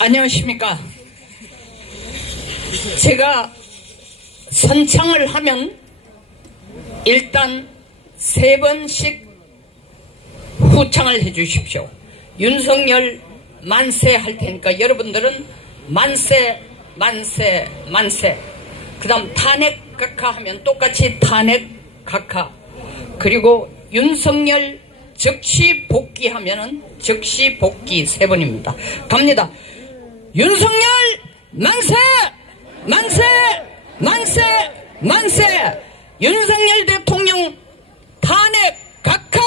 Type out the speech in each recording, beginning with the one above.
안녕하십니까. 제가 선창을 하면 일단 3번씩 후창을 해 주십시오. 윤석열 만세 할 테니까 여러분들은 만세 만세 만세, 그 다음 탄핵 각하 하면 똑같이 탄핵 각하, 그리고 윤석열 즉시 복귀 하면은 즉시 복귀 3번입니다. 갑니다. 윤석열 만세 만세 만세 만세, 윤석열 대통령 탄핵 각하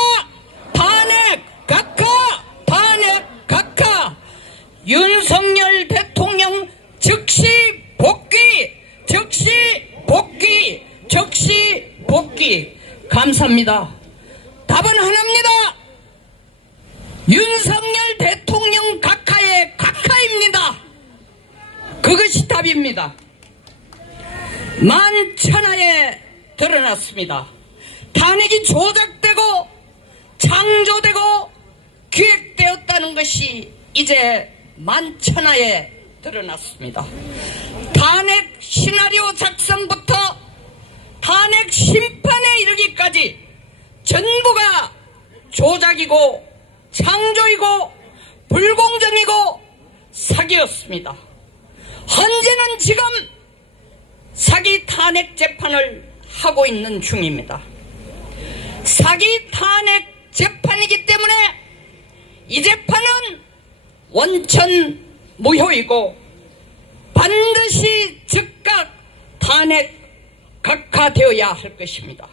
탄핵 각하 탄핵 각하, 윤석열 대통령 즉시 복귀 즉시 복귀 즉시 복귀. 감사합니다. 답은 하나입니다. 윤석열 대통령 각하의 각하입니다. 그것이 답입니다. 만천하에 드러났습니다. 탄핵이 조작되고 창조되고 기획되었다는 것이 이제 만천하에 드러났습니다. 탄핵 시나리오 작성부터 탄핵 심판에 이르기까지 전부가 조작이고 창조이고 불공정이고 사기였습니다. 현재는 지금 사기 탄핵 재판을 하고 있는 중입니다. 사기 탄핵 재판이기 때문에 이 재판은 원천 무효이고 반드시 즉각 탄핵 각하되어야 할 것입니다.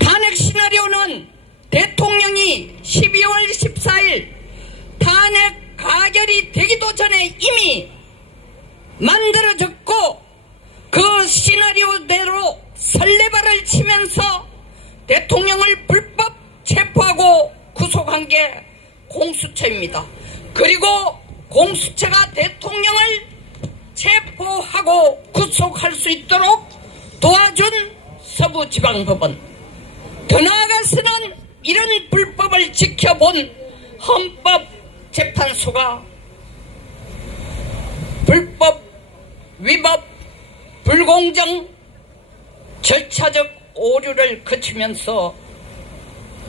탄핵 시나리오는 대통령이 12월 14일 탄핵 가결이 되기도 전에 이미 만들어졌고, 그 시나리오대로 설레발을 치면서 대통령을 불법 체포하고 구속한 게 공수처입니다. 그리고 공수처가 대통령을 체포하고 구속할 수 있도록 도와준 서부지방법원, 더 나아가서는 이런 불법을 지켜본 헌법재판소가 불법, 위법, 불공정, 절차적 오류를 거치면서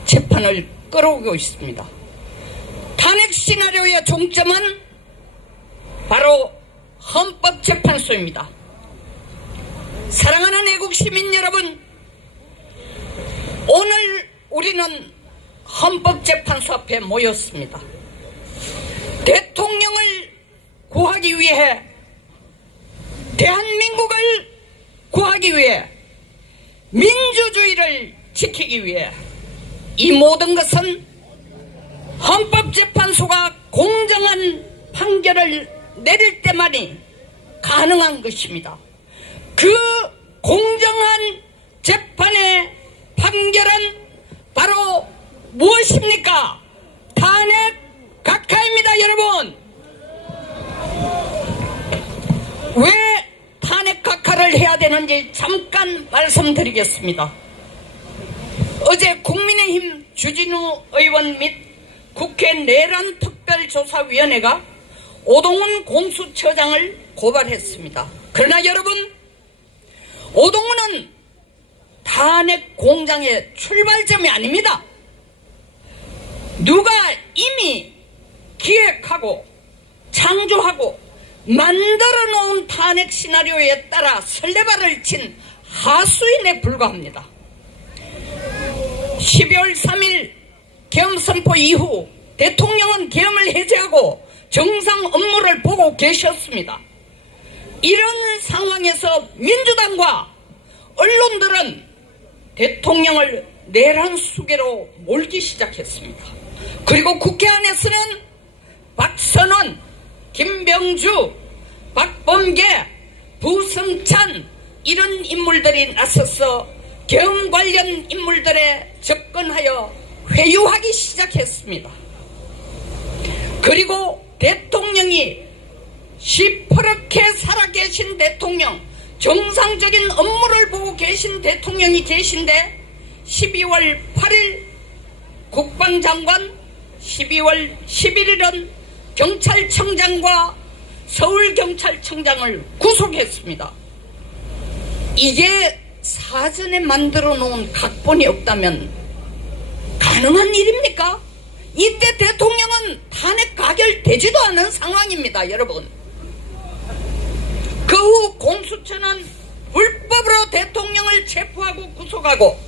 재판을 끌어오고 있습니다. 탄핵 시나리오의 종점은 바로 헌법재판소입니다. 사랑하는 애국시민 여러분, 오늘 우리는 헌법재판소 앞에 모였습니다. 대통령을 구하기 위해, 대한민국을 구하기 위해, 민주주의를 지키기 위해, 이 모든 것은 헌법재판소가 공정한 판결을 내릴 때만이 가능한 것입니다. 그 공정한 재판의 판결은 바로 무엇입니까? 탄핵 각하입니다. 여러분, 왜 탄핵 각하를 해야 되는지 잠깐 말씀드리겠습니다. 어제 국민의힘 주진우 의원 및 국회 내란 특별조사위원회가 오동훈 공수처장을 고발했습니다. 그러나 여러분, 오동훈은 탄핵 공장의 출발점이 아닙니다. 누가 이미 기획하고 창조하고 만들어 놓은 탄핵 시나리오에 따라 설레발을 친 하수인에 불과합니다. 12월 3일 계엄 선포 이후 대통령은 계엄을 해제하고 정상 업무를 보고 계셨습니다. 이런 상황에서 민주당과 언론들은 대통령을 내란 수계로 몰기 시작했습니다. 그리고 국회 안에서는 박선원, 김병주, 박범계, 부성찬 이런 인물들이 나서서 계엄 관련 인물들에 접근하여 회유하기 시작했습니다. 그리고 대통령이 시퍼렇게 살아계신 대통령, 정상적인 업무를 보고 계신 대통령이 계신데 12월 8일 국방장관 12월 11일은 경찰청장과 서울경찰청장을 구속했습니다. 이게 사전에 만들어 놓은 각본이 없다면 가능한 일입니까? 이때 대통령은 탄핵 가결되지도 않은 상황입니다, 여러분. 그 후 공수처는 불법으로 대통령을 체포하고 구속하고,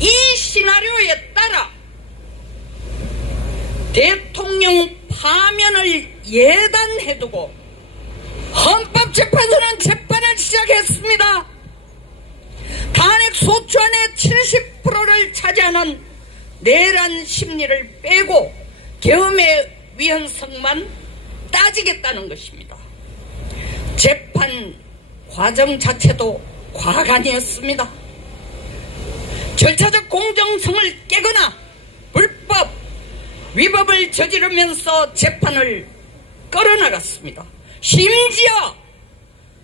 이 시나리오에 따라 대통령 파면을 예단해두고 헌법재판소는 재판을 시작했습니다. 탄핵 소추안의 70%를 차지하는 내란 심리를 빼고 계엄의 위헌성만 따지겠다는 것입니다. 재판 과정 자체도 과간이었습니다. 절차적 공정성을 깨거나 불법, 위법을 저지르면서 재판을 끌어나갔습니다. 심지어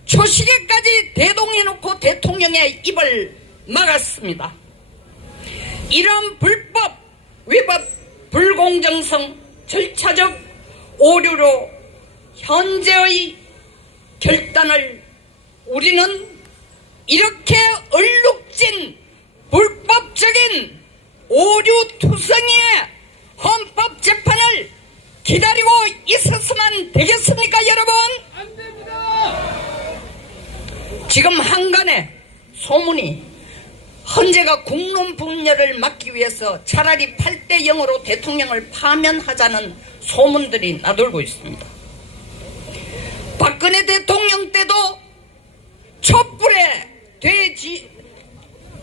초시계까지 대동해놓고 대통령의 입을 막았습니다. 이런 불법, 위법, 불공정성, 절차적 오류로 현재의 결단을 우리는 이렇게 얼룩진 불법적인 오류투성이의 헌법재판을 기다리고 있었으면 되겠습니까, 여러분? 안 됩니다. 지금 한간에 소문이 헌재가 국론 분열을 막기 위해서 차라리 8대 0으로 대통령을 파면하자는 소문들이 나돌고 있습니다. 박근혜 대통령 때도 촛불에 돼지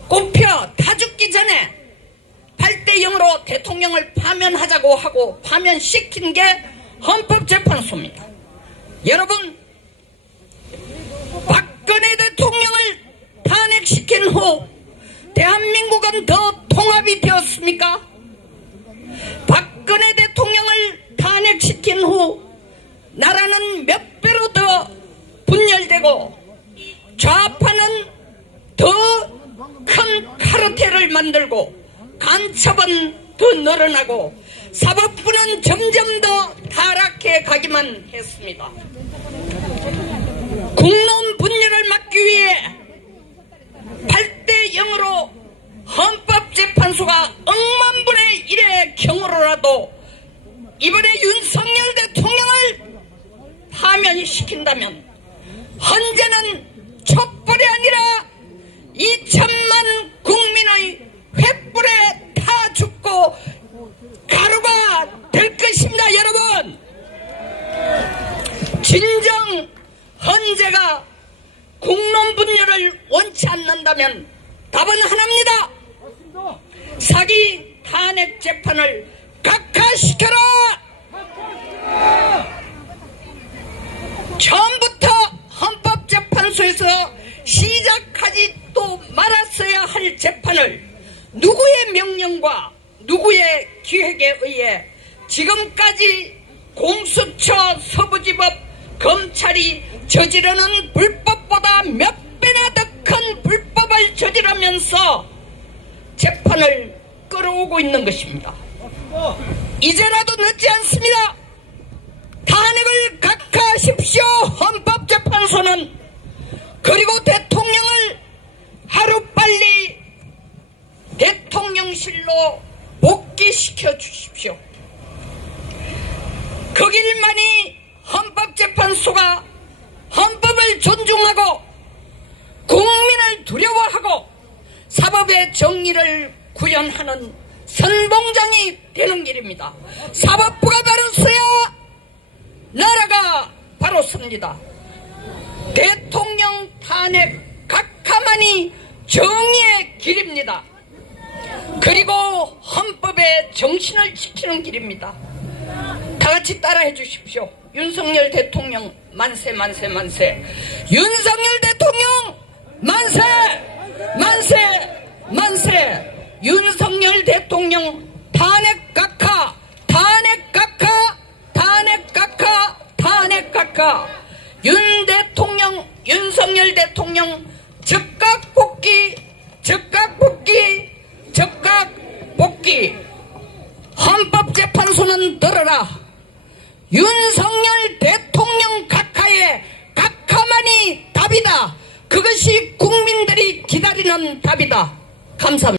꼽혀 타 죽기 전에 8대 0으로 대통령을 파면하자고 하고 파면시킨 게 헌법재판소입니다. 여러분, 박근혜 대통령을 탄핵시킨 후 대한민국은 더 통합이 되었습니까? 박근혜 대통령을 탄핵시킨 후 나라는 몇 배로 더 분열되고 좌파는 더 큰 카르텔을 만들고 간첩은 더 늘어나고 사법부는 점점 더 타락해 가기만 했습니다. 국론 분열을 막기 위해 8대 0으로 헌법재판소가 억만분의 1의 경우로라도 이번에 윤석열 대통령을 파면시킨다면 헌재는 촛불이 아니라 2천만 국민의 횃불에 타 죽고 가루가 될 것입니다, 여러분. 진정 헌재가 국론 분열을 원치 않는다면 답은 하나입니다. 사기 탄핵 재판을 각하시켜라. 처음부터 헌법재판소에서 시작하지도 말았어야 할 재판을 누구의 명령과 누구의 기획에 의해 지금까지 공수처, 서부지법, 검찰이 저지르는 불법보다 몇 배나 더 큰 불법을 저지르면서 재판을 끌어오고 있는 것입니다. 이제라도 늦지 않습니다. 탄핵을 각하하십시오, 헌법재판소는. 그리고 대통령을 하루빨리 대통령실로 복귀시켜 주십시오. 그 길만이 헌법재판소가 헌법을 존중하고 국민을 두려워하고 사법의 정의를 구현하는 선봉장이 되는 길입니다. 사법부가 바로 서야 나라가 바로 섭니다. 대통령 탄핵 각하만이 정의의 길입니다. 그리고 헌법의 정신을 지키는 길입니다. 다 같이 따라해 주십시오. 윤석열 대통령 만세 만세 만세. 윤석열 대통령 만세 만세 만세. 윤석열 대통령 탄핵 각하 탄핵 각하 탄핵 각하 탄핵 각하. 윤 대통령 윤석열 대통령 즉각 복귀 즉각 복귀 즉각 복귀. 헌법 조선은 들어라. 윤석열 대통령 각하의 각하만이 답이다. 그것이 국민들이 기다리는 답이다. 감사합니다.